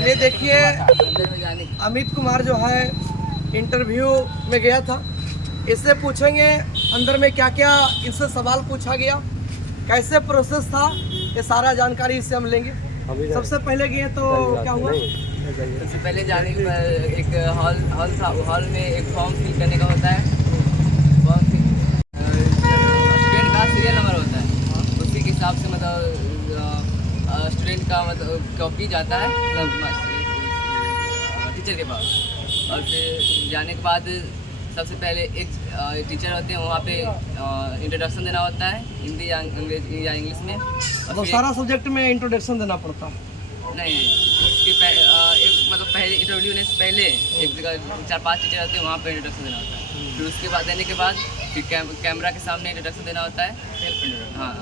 ये देखिए अमित कुमार जो है इंटरव्यू में गया था, इससे पूछेंगे अंदर में क्या क्या इससे सवाल पूछा गया, कैसे प्रोसेस था, ये सारा जानकारी इससे हम लेंगे। सबसे पहले गए तो क्या हुआ? सबसे पहले जाने के बाद एक हॉल था, हॉल में एक फॉर्म फिल करने का होता है। फॉर्म स्टूडेंट का सीरियल नंबर होता है, उसी के हिसाब से मतलब स्टूडेंट का मतलब कॉपी जाता है टीचर के पास। और फिर जाने के बाद सबसे पहले एक टीचर होते हैं, वहाँ पे इंट्रोडक्शन देना होता है, हिंदी या अंग्रेजी या इंग्लिश में। तो सारा सब्जेक्ट में इंट्रोडक्शन देना पड़ता है? नहीं, उसके एक मतलब पहले इंटरव्यू लेने से पहले एक जगह 4-5 टीचर होते हैं, वहाँ पे इंट्रोडक्शन देना होता है। फिर उसके बाद देने के बाद फिर कैमरा के सामने इंट्रोडक्शन देना होता है। हाँ,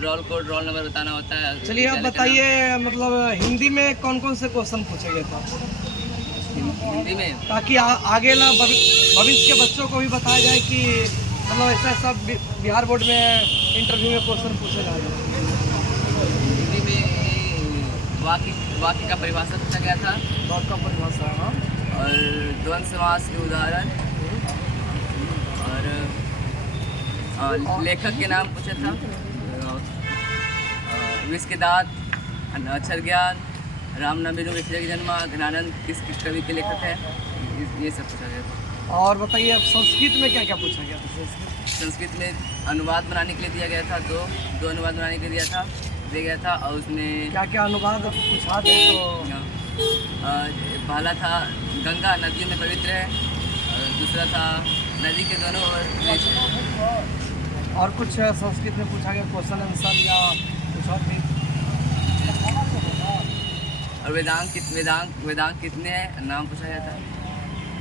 रोल कोड, रोल नंबर बताना होता है। चलिए आप बताइए, मतलब हिंदी में कौन कौन से क्वेश्चन पूछे गए थे हिंदी में, ताकि आगे ना भविष्य के बच्चों को भी बताया जाए कि मतलब ऐसा सब बिहार बोर्ड में इंटरव्यू में क्वेश्चन पूछे जा रहे हैं। हिंदी में वाक्य का परिभाषा पूछा गया था। वाक्य का परिभाषा, हाँ। और द्वंद्व समास के उदाहरण और लेखक के नाम पूछा था। विष के दांत, अक्षर ज्ञान, रामनवमी जो विषय जन्म, घनानंद किस कवि के लेखक है, ये सब पूछा गया था। और बताइए अब संस्कृत में क्या क्या पूछा गया था? संस्कृत में अनुवाद बनाने के लिए दिया गया था, दो अनुवाद बनाने के लिए दिया गया था। और उसमें क्या क्या अनुवाद पूछा थे? तो पहला था गंगा नदियों में पवित्र है, और दूसरा था नदी के दोनों ओर देश है। और कुछ संस्कृत में पूछा गया क्वेश्चन आंसर या कुछ और भी? और वेदांत कितने हैं, नाम पूछा गया था।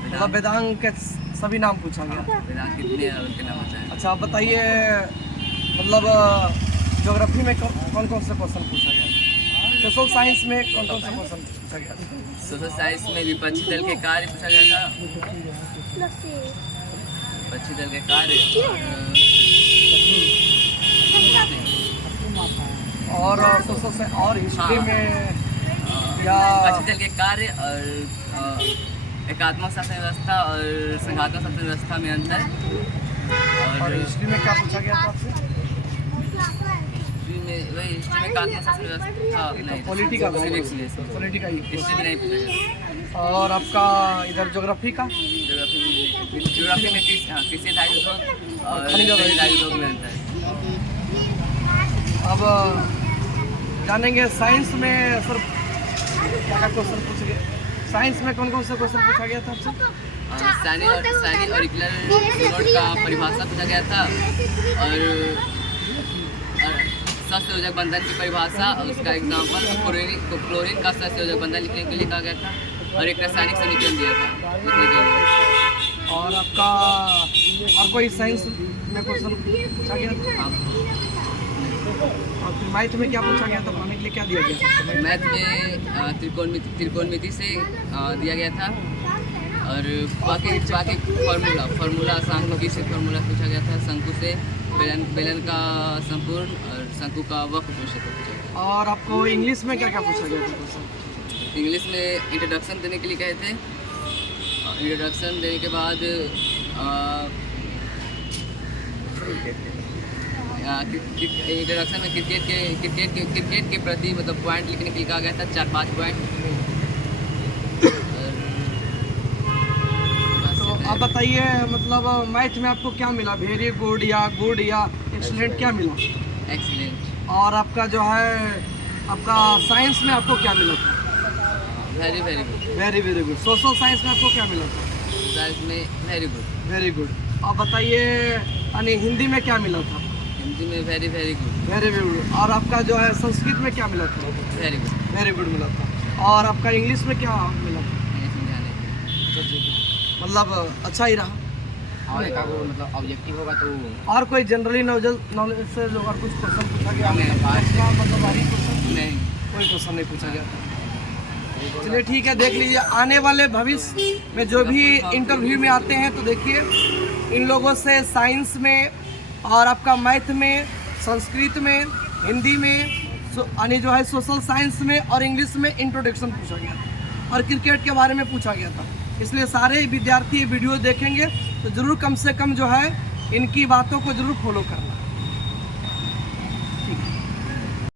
मतलब वेदांत के सभी नाम पूछा गया। वेदांत कितने हैं और उनके नाम होता है। अच्छा, आप बताइए मतलब ज्योग्राफी में कौन कौन से क्वेश्चन पूछा गया? सोशल साइंस में कौन कौन से क्वेश्चन पूछा गया? सोशल साइंस में विपक्षी दल के कार्य पूछा गया था। विपक्षी दल के कार्य और सोशल से और हिस्ट्री में या विपक्षी दल के कार्य और एकात्मक शासन व्यवस्था और संघात्मक शासन व्यवस्था में अंतर। और हिस्ट्री में क्या पूछा गया था आपसे? हिस्ट्री में एकात्मक शासन व्यवस्था नहीं, पॉलिटिकल पॉलिटिकल हिस्ट्री में नहीं पूछा गया। और आपका इधर ज्योग्राफी का? ज्योग्राफी में कृषि आधारित उद्योग और खनिज आधारित उद्योग में अंतर है। अब जानेंगे साइंस में सर क्या क्या क्वेश्चन पूछे गए? साइंस में कौन कौन से क्वेश्चन पूछा गया था आपसे? साइनिक ऑरिकुलर नोड का परिभाषा पूछा गया था, और सहसंयोजक बंधन की परिभाषा और उसका एग्जाम्पल क्लोरीन का सहसंयोजक बंधन लिखने के लिए कहा गया था, और एक रासायनिक समीकरण दिया था लिखने के लिए। और आपका और कोई साइंस में क्वेश्चन पूछा गया था? और फिर मैथ में क्या पूछा गया था? पढ़ने के लिए क्या दिया गया था? मैथ में त्रिकोणमिति से दिया गया था, और बाकी फार्मूला सांख्यिकी से फार्मूला पूछा गया था। शंकु से बेलन का संपूर्ण और शंकु का वक्र पूछा गया। और आपको इंग्लिश में क्या क्या पूछा गया था क्वेश्चन? इंग्लिश में इंट्रोडक्शन देने के लिए कहे थे। इंट्रोडक्शन देने के बाद इंट्रोडक्शन में क्रिकेट के प्रति मतलब पॉइंट लिखने के लिए कहा गया था, 4-5 पॉइंट। तो आप बताइए, मतलब मैथ में आपको क्या मिला? वेरी गुड या एक्सीलेंट क्या मिला? एक्सीलेंट। और आपका जो है आपका साइंस में आपको क्या मिला था? Very good. Very good. Social science में आपको क्या मिला था? साइंस में वेरी गुड। आप बताइए यानी हिंदी में क्या मिला था? हिंदी में वेरी गुड। और आपका जो है संस्कृत में क्या मिला था? वेरी गुड मिला था। और आपका इंग्लिश में क्या मिला था? मतलब अच्छा ही रहा। और एक वो मतलब ऑब्जेक्टिव होगा तो और कोई जनरली नॉलेज से जो और कुछ क्वेश्चन पूछा गया? नहीं, मतलब भारी क्वेश्चन नहीं, कोई क्वेश्चन नहीं पूछा गया था। चलिए ठीक है, देख लीजिए आने वाले भविष्य में जो भी इंटरव्यू में आते हैं तो देखिए इन लोगों से साइंस में और आपका मैथ में, संस्कृत में, हिंदी में, यानी जो है सोशल साइंस में और इंग्लिश में इंट्रोडक्शन पूछा गया था और क्रिकेट के बारे में पूछा गया था। इसलिए सारे विद्यार्थी ये वीडियो देखेंगे तो ज़रूर कम से कम जो है इनकी बातों को ज़रूर फॉलो करना। ठीक है।